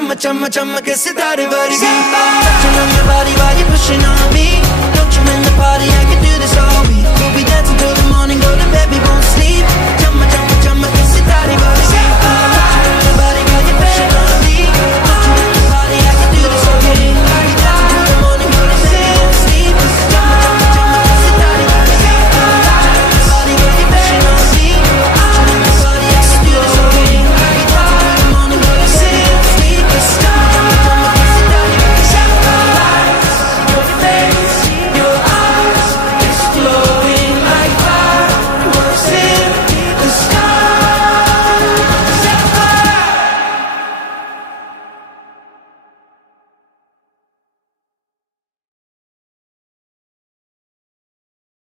chumma chumma chumma ke sitare vargi. Touching on your body while you're pushing on me. Don't you in the party, I can do this all